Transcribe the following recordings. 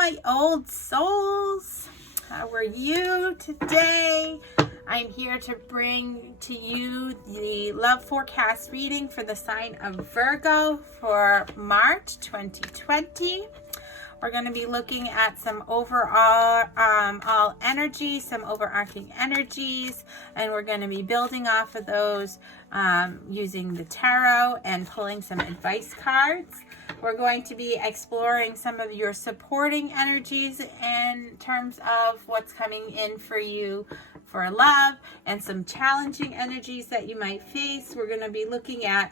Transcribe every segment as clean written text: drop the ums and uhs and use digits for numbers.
my old souls. How are you today? I'm here to bring to you the love forecast reading for the sign of Virgo for March 2020. We're going to be looking at some overall all energy, some overarching energies, and we're going to be building off of those using the tarot and pulling some advice cards. We're going to be exploring some of your supporting energies in terms of what's coming in for you for love and some challenging energies that you might face. We're going to be looking at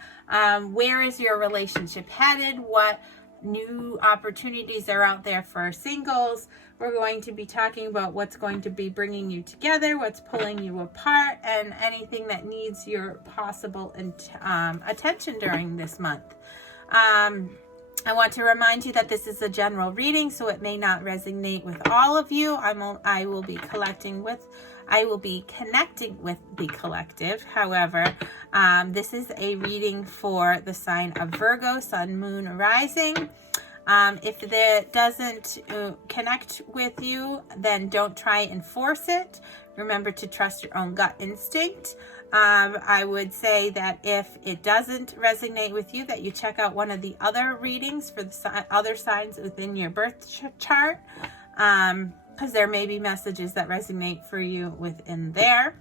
where is your relationship headed, what new opportunities are out there for singles. We're going to be talking about what's going to be bringing you together, what's pulling you apart, and anything that needs your possible attention during this month. I want to remind you that this is a general reading, so it may not resonate with all of you. I will be connecting with the collective. However, this is a reading for the sign of Virgo, Sun, Moon, Rising. If that doesn't connect with you, then don't try and force it. Remember to trust your own gut instinct. I would say that if it doesn't resonate with you, that you check out one of the other readings for the other signs within your birth chart, because there may be messages that resonate for you within there.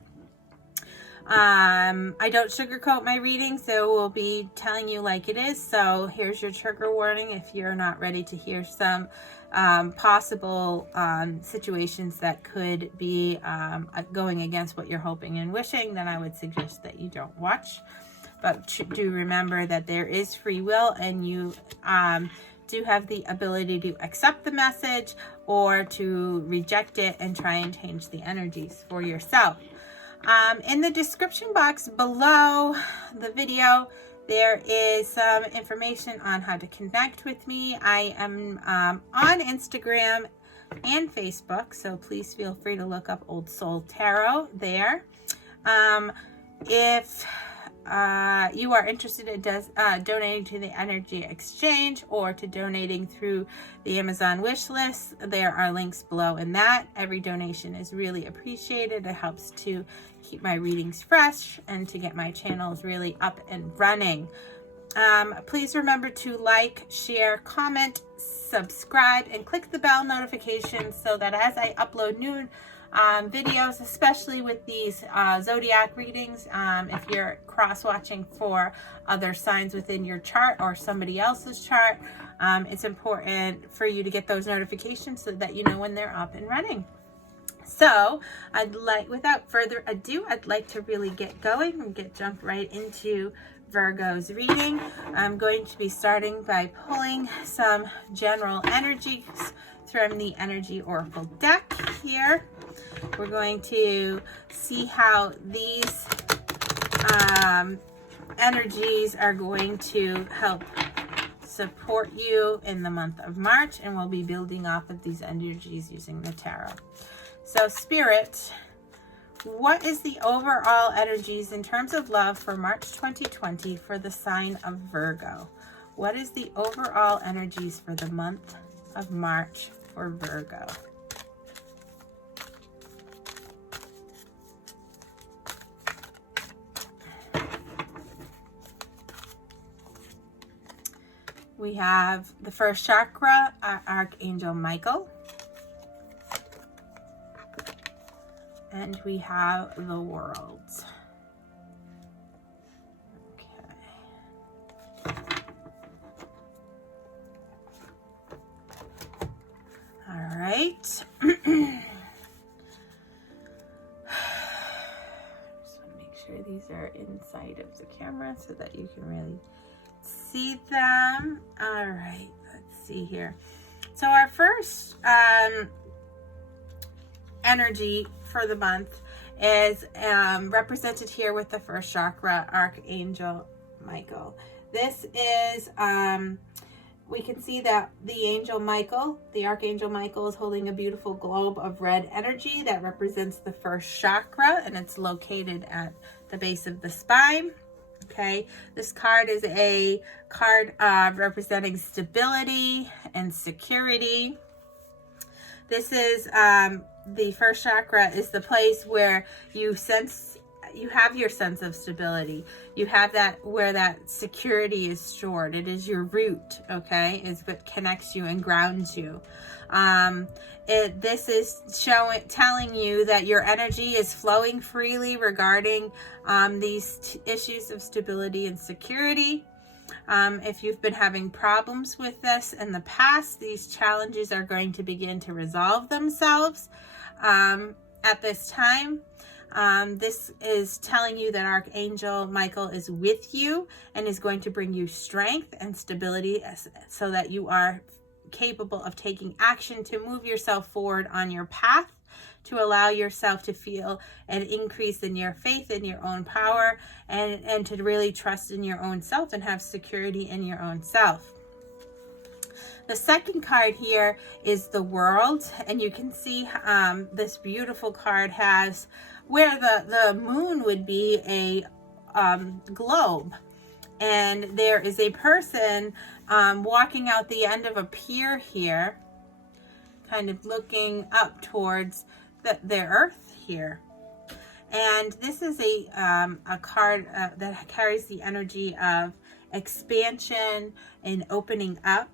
I don't sugarcoat my reading, so we'll be telling you like it is. So here's your trigger warning if you're not ready to hear some possible situations that could be going against what you're hoping and wishing, then I would suggest that you don't watch. But do remember that there is free will, and you do have the ability to accept the message or to reject it and try and change the energies for yourself. In the description box below the video, there is some information on how to connect with me. I am on Instagram and Facebook, so please feel free to look up Old Soul Tarot there. If you are interested in donating to the energy exchange or to donating through the Amazon wish list, there are links below in that. Every donation is really appreciated. It helps to keep my readings fresh and to get my channels really up and running. Please remember to like, share, comment, subscribe, and click the bell notification so that as I upload new videos, especially with these zodiac readings, if you're cross-watching for other signs within your chart or somebody else's chart, it's important for you to get those notifications so that you know when they're up and running. So without further ado, I'd like to really get going and jump right into Virgo's reading. I'm going to be starting by pulling some general energies from the Energy Oracle deck here. We're going to see how these energies are going to help support you in the month of March, and we'll be building off of these energies using the tarot. So Spirit, what is the overall energies in terms of love for March 2020 for the sign of Virgo? What is the overall energies for the month of March for Virgo? We have the first chakra, Archangel Michael. And we have the world. Okay. All right. Just want to make sure these are inside of the camera so that you can really see them. All right, let's see here. So our first energy for the month is represented here with the first chakra, Archangel Michael. This is we can see that the Archangel Michael is holding a beautiful globe of red energy that represents the first chakra, and it's located at the base of the spine. Okay, this card is a card representing stability and security. This is the first chakra is the place where you have your sense of stability. You have that where that security is stored. It is your root, okay? Is what connects you and grounds you. This is telling you that your energy is flowing freely regarding these issues of stability and security. If you've been having problems with this in the past, these challenges are going to begin to resolve themselves at this time. This is telling you that Archangel Michael is with you and is going to bring you strength and stability so that you are capable of taking action to move yourself forward on your path, to allow yourself to feel an increase in your faith in your own power, and to really trust in your own self and have security in your own self. The second card here is the World, and you can see this beautiful card has where the moon would be a globe, and there is a person walking out the end of a pier here, kind of looking up towards the earth here. And this is a card that carries the energy of expansion and opening up.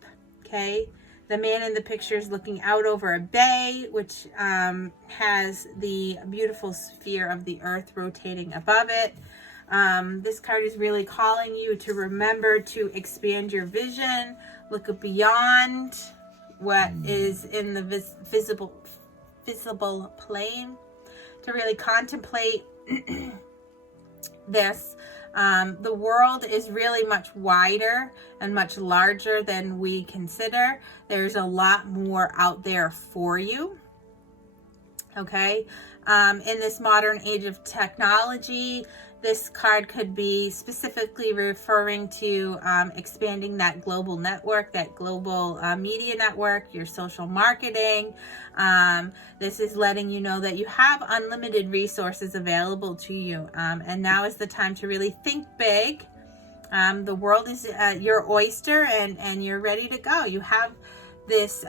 Okay, the man in the picture is looking out over a bay, which has the beautiful sphere of the earth rotating above it. This card is really calling you to remember to expand your vision, look beyond what is in the visible plane, to really contemplate this. The world is really much wider and much larger than we consider. There's a lot more out there for you. Okay. In this modern age of technology, this card could be specifically referring to expanding that global network, that global media network, your social marketing. This is letting you know that you have unlimited resources available to you. And now is the time to really think big. The world is your oyster, and you're ready to go. You have this...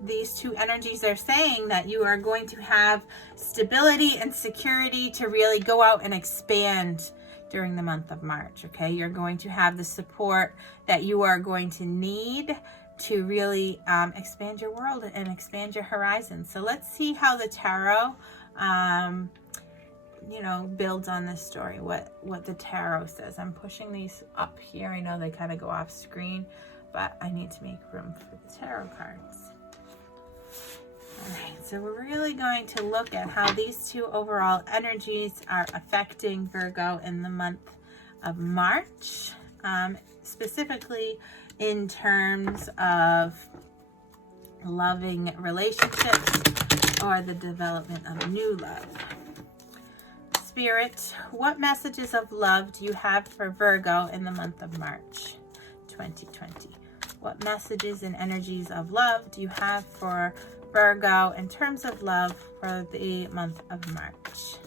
these two energies are saying that you are going to have stability and security to really go out and expand during the month of March. Okay, you're going to have the support that you are going to need to really expand your world and expand your horizon. So let's see how the tarot builds on this story, what the tarot says. I'm pushing these up here. I know they kind of go off screen, but I need to make room for the tarot cards. Alright, so we're really going to look at how these two overall energies are affecting Virgo in the month of March, specifically in terms of loving relationships or the development of new love. Spirit, what messages of love do you have for Virgo in the month of March 2020? What messages and energies of love do you have for Virgo in terms of love for the month of March?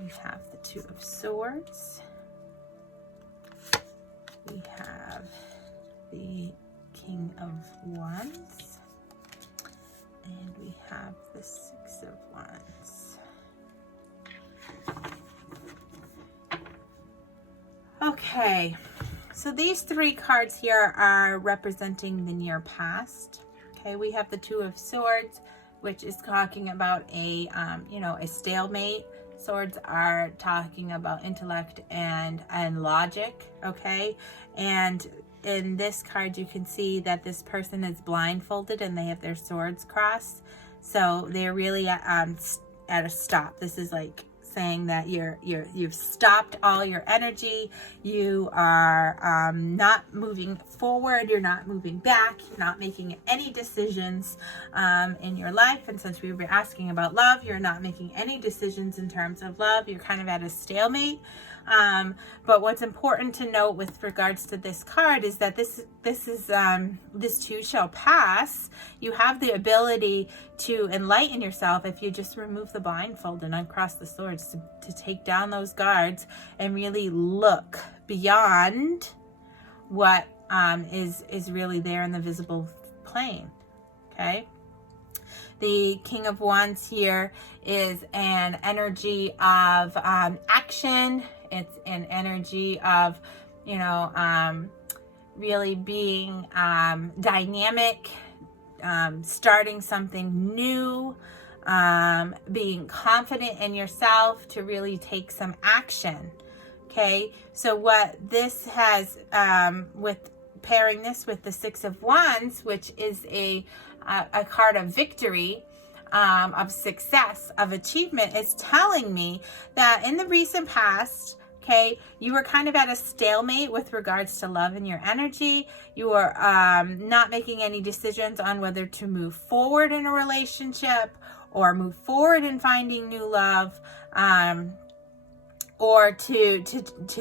We have the Two of Swords. We have the King of Wands. And we have the Six of Wands. Okay. So these three cards here are representing the near past. Okay, we have the Two of Swords, which is talking about a stalemate. Swords are talking about intellect and logic. Okay, and in this card you can see that this person is blindfolded and they have their swords crossed. So they're really at a stop. This is like saying that you've stopped all your energy. You are not moving forward. You're not moving back. You're not making any decisions in your life. And since we were asking about love, you're not making any decisions in terms of love. You're kind of at a stalemate. But what's important to note with regards to this card is that this too shall pass. You have the ability to enlighten yourself if you just remove the blindfold and uncross the swords, to take down those guards and really look beyond what is really there in the visible plane. Okay. The King of Wands here is an energy of action. It's an energy of, really being dynamic, starting something new, being confident in yourself to really take some action. Okay, so what this has, with pairing this with the Six of Wands, which is a card of victory, of success, of achievement, is telling me that in the recent past, okay, you were kind of at a stalemate with regards to love and your energy. You were not making any decisions on whether to move forward in a relationship or move forward in finding new love, or to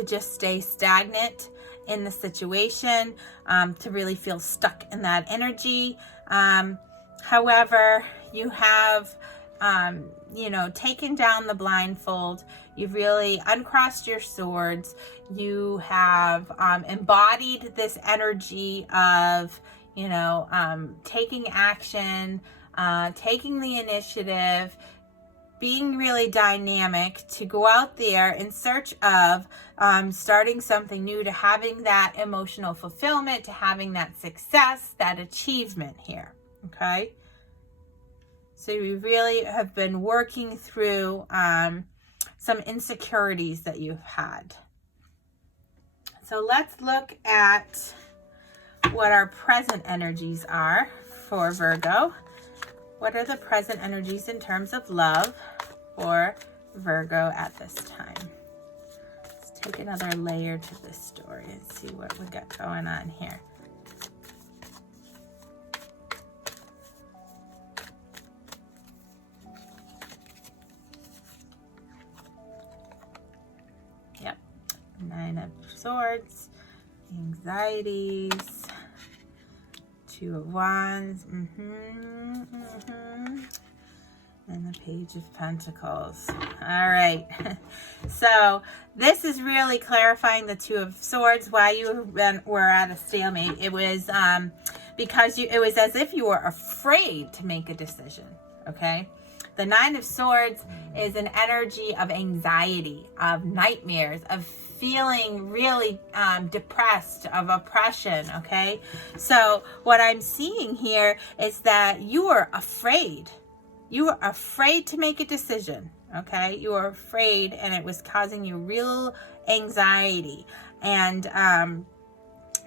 just stay stagnant in the situation, to really feel stuck in that energy. However, you have, taken down the blindfold. You've really uncrossed your swords. You have embodied this energy of, taking action, taking the initiative, being really dynamic, to go out there in search of starting something new, to having that emotional fulfillment, to having that success, that achievement here. Okay, so you really have been working through some insecurities that you've had. So let's look at what our present energies are for Virgo. What are the present energies in terms of love for Virgo at this time? Let's take another layer to this story and see what we got going on here. Yep, Nine of Swords, anxieties, Two of Wands, and the Page of Pentacles. All right, so this is really clarifying the Two of Swords, why you were at a stalemate. It was because it was as if you were afraid to make a decision. Okay, the Nine of Swords is an energy of anxiety, of nightmares, of feeling really depressed, of oppression. Okay, so what I'm seeing here is that you are afraid. You are afraid to make a decision. Okay, you are afraid, and it was causing you real anxiety. And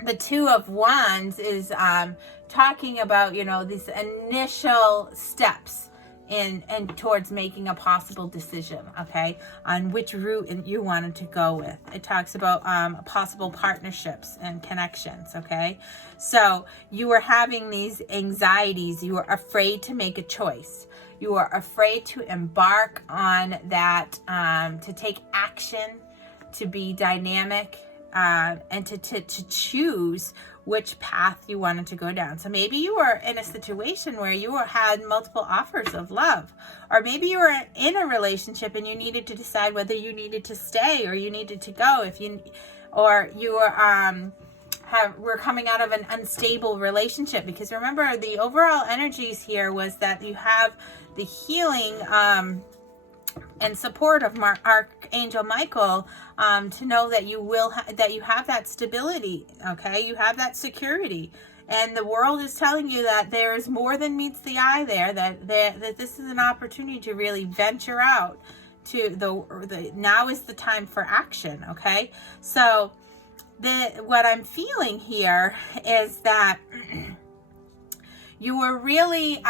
the Two of Wands is talking about, these initial steps in towards making a possible decision, okay, on which route you wanted to go with. It talks about possible partnerships and connections. Okay, so you were having these anxieties. You were afraid to make a choice. You are afraid to embark on that, to take action, to be dynamic, and to choose which path you wanted to go down. So maybe you were in a situation where you had multiple offers of love, or maybe you were in a relationship and you needed to decide whether you needed to stay or you needed to go. Or you were coming out of an unstable relationship, because remember, the overall energies here was that you have the healing and support of Archangel Michael, to know that you have that stability. Okay, you have that security, and the world is telling you that there is more than meets the eye there. That this is an opportunity to really venture out to the now is the time for action. Okay, so what I'm feeling here is that you were really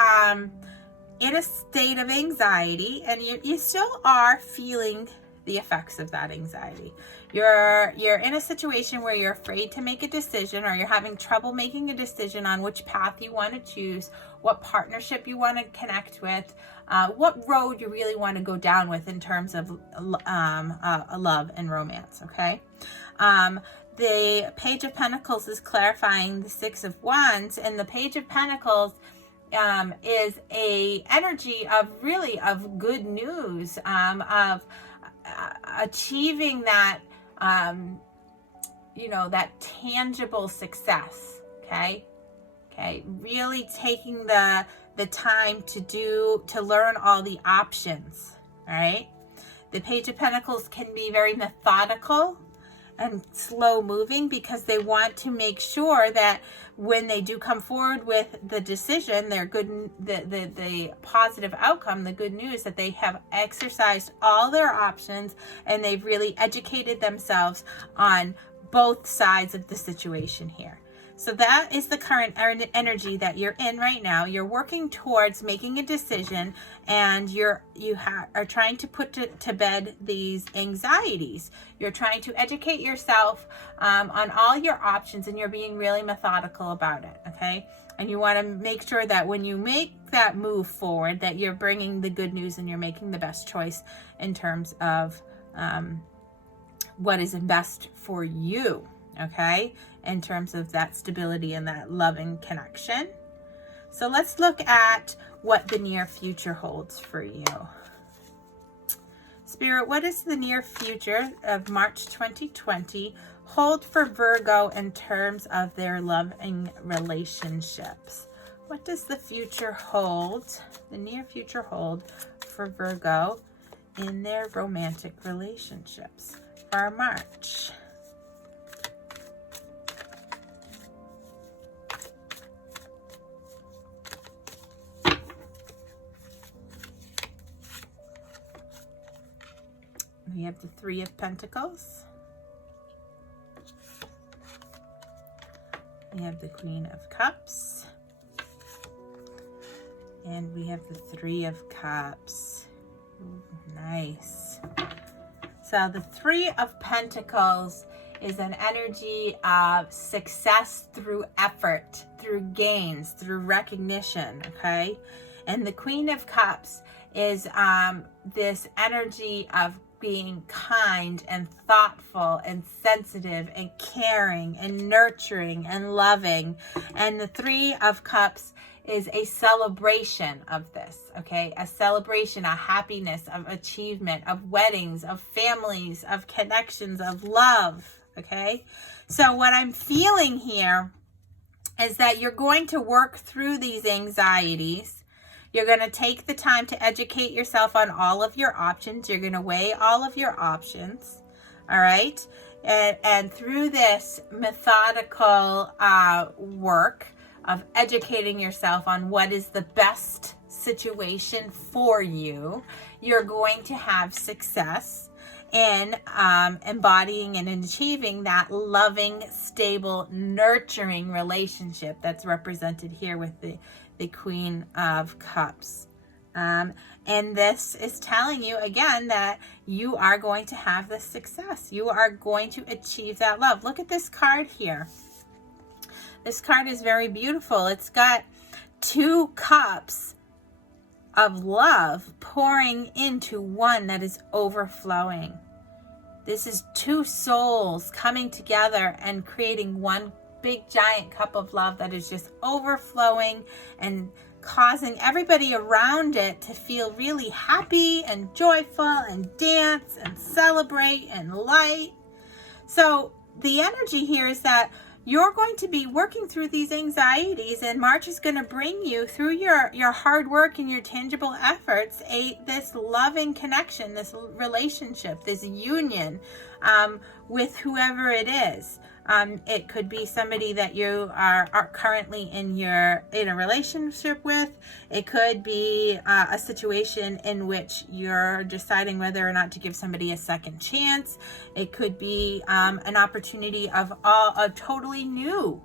in a state of anxiety, and you still are feeling the effects of that anxiety. You're in a situation where you're afraid to make a decision, or you're having trouble making a decision on which path you want to choose, what partnership you want to connect with, what road you really want to go down with in terms of love and romance. Okay, the Page of Pentacles is clarifying the Six of Wands, and the Page of Pentacles is a energy of good news, of achieving that that tangible success. Okay. Really taking the time to learn all the options. All right. The Page of Pentacles can be very methodical and slow moving because they want to make sure that when they do come forward with the decision, their good, the positive outcome, the good news, that they have exercised all their options and they've really educated themselves on both sides of the situation here. So that is the current energy that you're in right now. You're working towards making a decision, and you are trying to put to bed these anxieties. You're trying to educate yourself on all your options, and you're being really methodical about it, okay? And you want to make sure that when you make that move forward, that you're bringing the good news and you're making the best choice in terms of what is best for you. Okay, in terms of that stability and that loving connection. So let's look at what the near future holds for you. Spirit, what is the near future of March 2020 hold for Virgo in terms of their loving relationships? What does the future hold, the near future hold for Virgo in their romantic relationships for March? We have the Three of Pentacles. We have the Queen of Cups. And we have the Three of Cups. Ooh, nice. So the Three of Pentacles is an energy of success through effort, through gains, through recognition, okay? And the Queen of Cups is this energy of being kind and thoughtful and sensitive and caring and nurturing and loving. And the Three of Cups is a celebration of this, okay? A celebration, a happiness, of achievement, of weddings, of families, of connections, of love, okay? So what I'm feeling here is that you're going to work through these anxieties. You're going to take the time to educate yourself on all of your options. You're going to weigh all of your options, all right? And through this methodical work of educating yourself on what is the best situation for you, you're going to have success in embodying and achieving that loving, stable, nurturing relationship that's represented here with the Queen of Cups. And this is telling you again that you are going to have this success. You are going to achieve that love. Look at this card here. This card is very beautiful. It's got two cups of love pouring into one that is overflowing. This is two souls coming together and creating one big giant cup of love that is just overflowing and causing everybody around it to feel really happy and joyful and dance and celebrate and light. So the energy here is that you're going to be working through these anxieties, and March is going to bring you through your hard work and your tangible efforts this loving connection, this relationship, this union with whoever it is. It could be somebody that you are currently in a relationship with. It could be a situation in which you're deciding whether or not to give somebody a second chance. It could be an opportunity of a totally new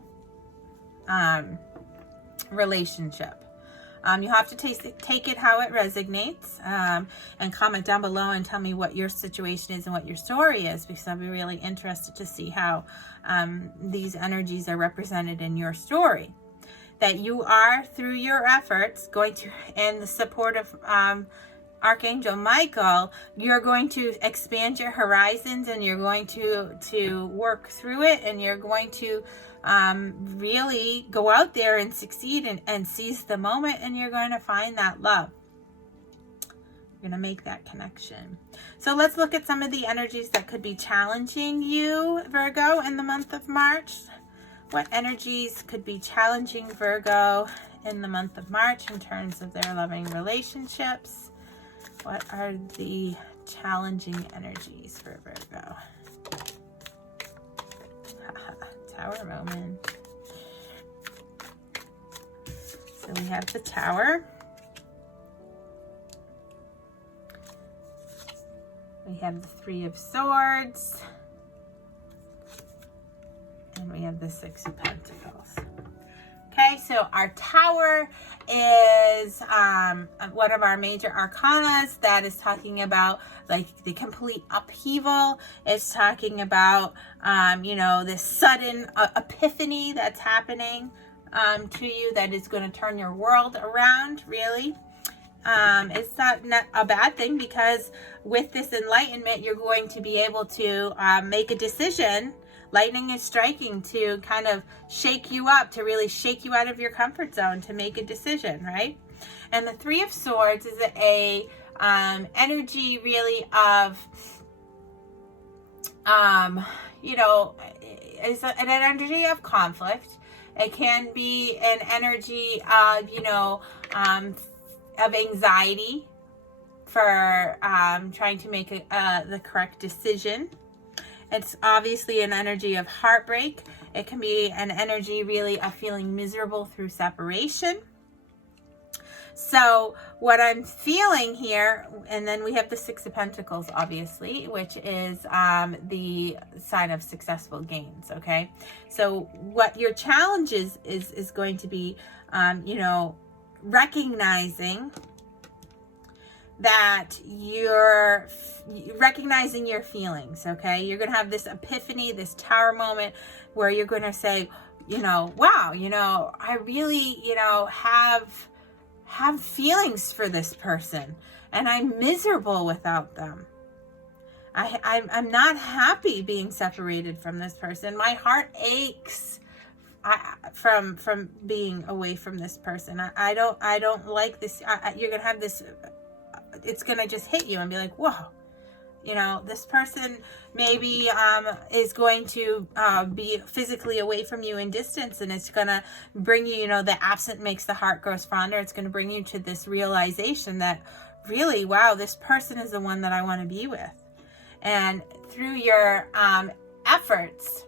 relationship. You have to take it how it resonates, and comment down below and tell me what your situation is and what your story is, because I'll be really interested to see how these energies are represented in your story. That you are, through your efforts, going to, and the support of Archangel Michael, you're going to expand your horizons, and you're going to work through it, and you're going to really go out there and succeed and seize the moment, and you're going to find that love. You're going to make that connection. So let's look at some of the energies that could be challenging you, Virgo, in the month of March. What energies could be challenging Virgo in the month of March in terms of their loving relationships? What are the challenging energies for Virgo? Tower moment. So we have the Tower. We have the Three of Swords. And we have the Six of Pentacles. Okay, so our Tower is one of our major arcanas that is talking about like the complete upheaval. It's talking about, you know, this sudden epiphany that's happening to you that is going to turn your world around, really. It's not a bad thing, because with this enlightenment, you're going to be able to make a decision. Lightning is striking to kind of shake you up, to really shake you out of your comfort zone, to make a decision, right? And the Three of Swords is a energy really of, you know, is an energy of conflict. It can be an energy of, you know, of anxiety for trying to make the correct decision. It's obviously an energy of heartbreak. It can be an energy really of feeling miserable through separation. So what I'm feeling here, and then we have the Six of Pentacles, obviously, which is the sign of successful gains, okay? So what your challenge is going to be, you know, recognizing that you're recognizing your feelings, okay? You're going to have this epiphany, this Tower moment where you're going to say, you know, wow, you know, I really, you know, have feelings for this person, and I'm miserable without them. I'm not happy being separated from this person. My heart aches from being away from this person. I don't like this. You're going to have this, it's going to just hit you and be like, whoa, you know, this person maybe is going to be physically away from you in distance, and it's going to bring you, you know, the absent makes the heart grow fonder. It's going to bring you to this realization that really, wow, this person is the one that I want to be with. And through your efforts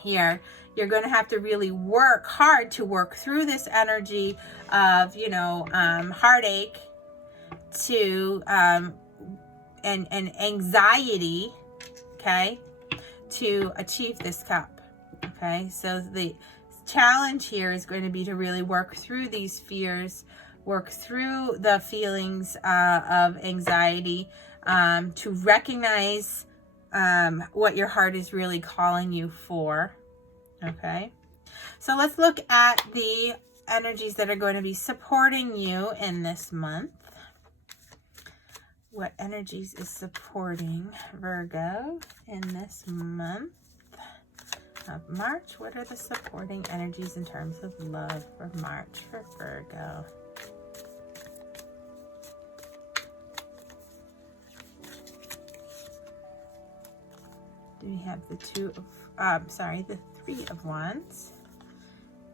here, you're going to have to really work hard to work through this energy of, you know, heartache to and anxiety, okay, to achieve this cup. Okay, so the challenge here is going to be to really work through these fears, work through the feelings of anxiety, to recognize what your heart is really calling you for. Okay, so let's look at the energies that are going to be supporting you in this month. What energies is supporting Virgo in this month of March? What are the supporting energies in terms of love for March for Virgo? Do we have the the Three of Wands?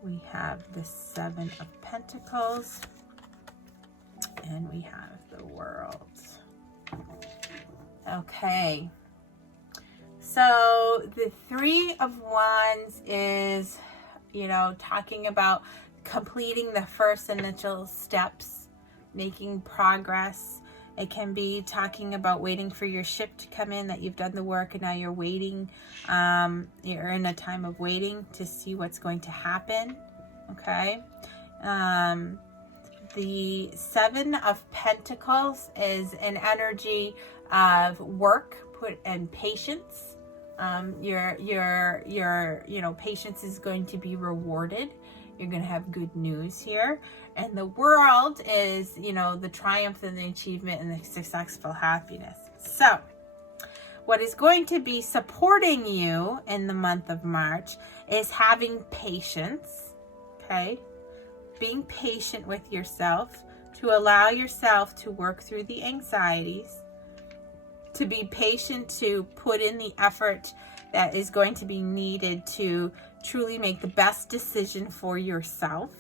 We have the Seven of Pentacles, and we have the World. Okay, so the Three of Wands is, you know, talking about completing the first initial steps, making progress. It can be talking about waiting for your ship to come in, that you've done the work and now you're waiting. You're in a time of waiting to see what's going to happen. Okay. The Seven of Pentacles is an energy of work, and patience. Your you know, patience is going to be rewarded. You're going to have good news here. And the World is, you know, the triumph and the achievement and the successful happiness. So what is going to be supporting you in the month of March is having patience, okay? Being patient with yourself to allow yourself to work through the anxieties, to be patient, to put in the effort that is going to be needed to truly make the best decision for yourself.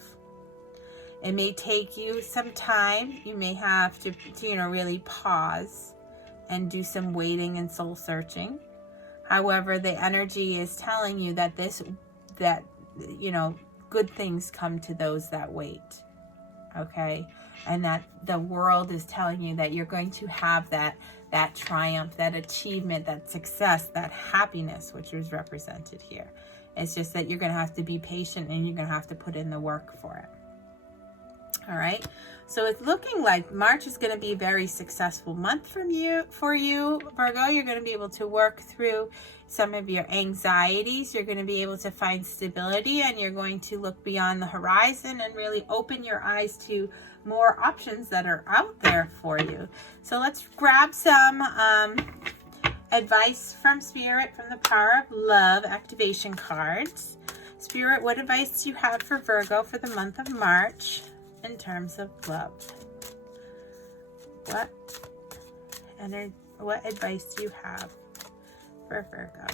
It may take you some time. You may have to really pause and do some waiting and soul searching. However, the energy is telling you that good things come to those that wait. Okay? And that the world is telling you that you're going to have that triumph, that achievement, that success, that happiness, which is represented here. It's just that you're going to have to be patient and you're going to have to put in the work for it. All right. So it's looking like March is going to be a very successful month for you, Virgo. You're going to be able to work through some of your anxieties. You're going to be able to find stability, and you're going to look beyond the horizon and really open your eyes to more options that are out there for you. So let's grab some advice from Spirit, from the Power of Love activation cards. Spirit, what advice do you have for Virgo for the month of March in terms of love? What advice do you have for Virgo?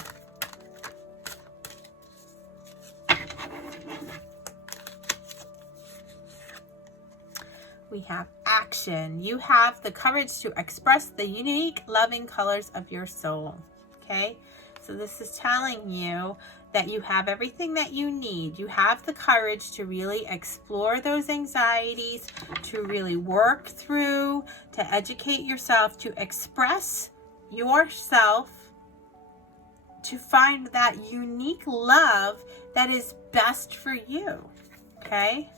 We have action. You have the courage to express the unique, loving colors of your soul. Okay? So this is telling you that you have everything that you need. You have the courage to really explore those anxieties, to really work through, to educate yourself, to express yourself, to find that unique love that is best for you. Okay?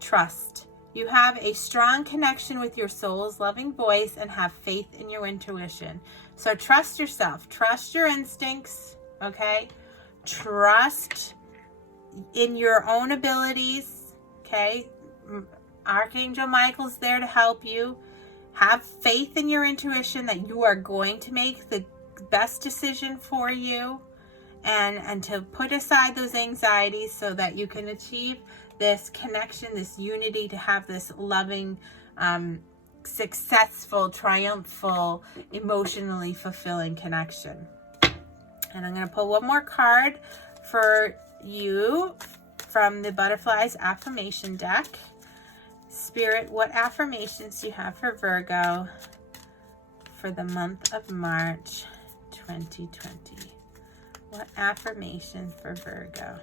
Trust. You have a strong connection with your soul's loving voice and have faith in your intuition. So trust yourself. Trust your instincts, okay? Trust in your own abilities, okay? Archangel Michael's there to help you. Have faith in your intuition that you are going to make the best decision for you, and to put aside those anxieties so that you can achieve this connection, this unity, to have this loving, successful, triumphal, emotionally fulfilling connection. And I'm going to pull one more card for you from the Butterflies Affirmation deck. Spirit, what affirmations do you have for Virgo for the month of March 2020? What affirmation for Virgo?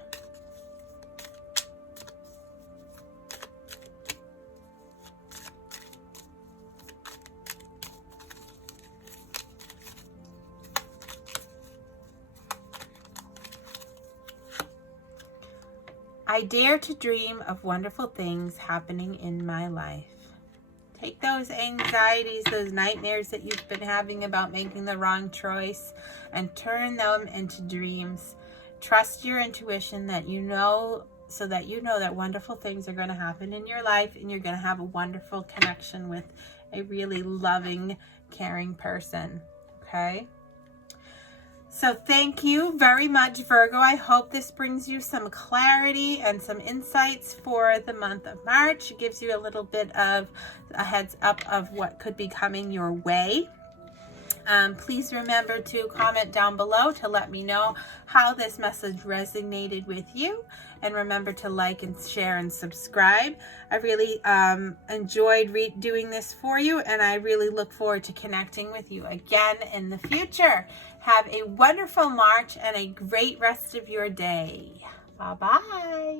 I dare to dream of wonderful things happening in my life. Take those anxieties, those nightmares that you've been having about making the wrong choice, and turn them into dreams. Trust your intuition that you know, so that you know that wonderful things are going to happen in your life, and you're going to have a wonderful connection with a really loving, caring person. Okay? So thank you very much, Virgo. I hope this brings you some clarity and some insights for the month of March. It gives you a little bit of a heads up of what could be coming your way. Please remember to comment down below to let me know how this message resonated with you. And remember to like and share and subscribe. I really enjoyed doing this for you, and I really look forward to connecting with you again in the future. Have a wonderful March and a great rest of your day. Bye-bye.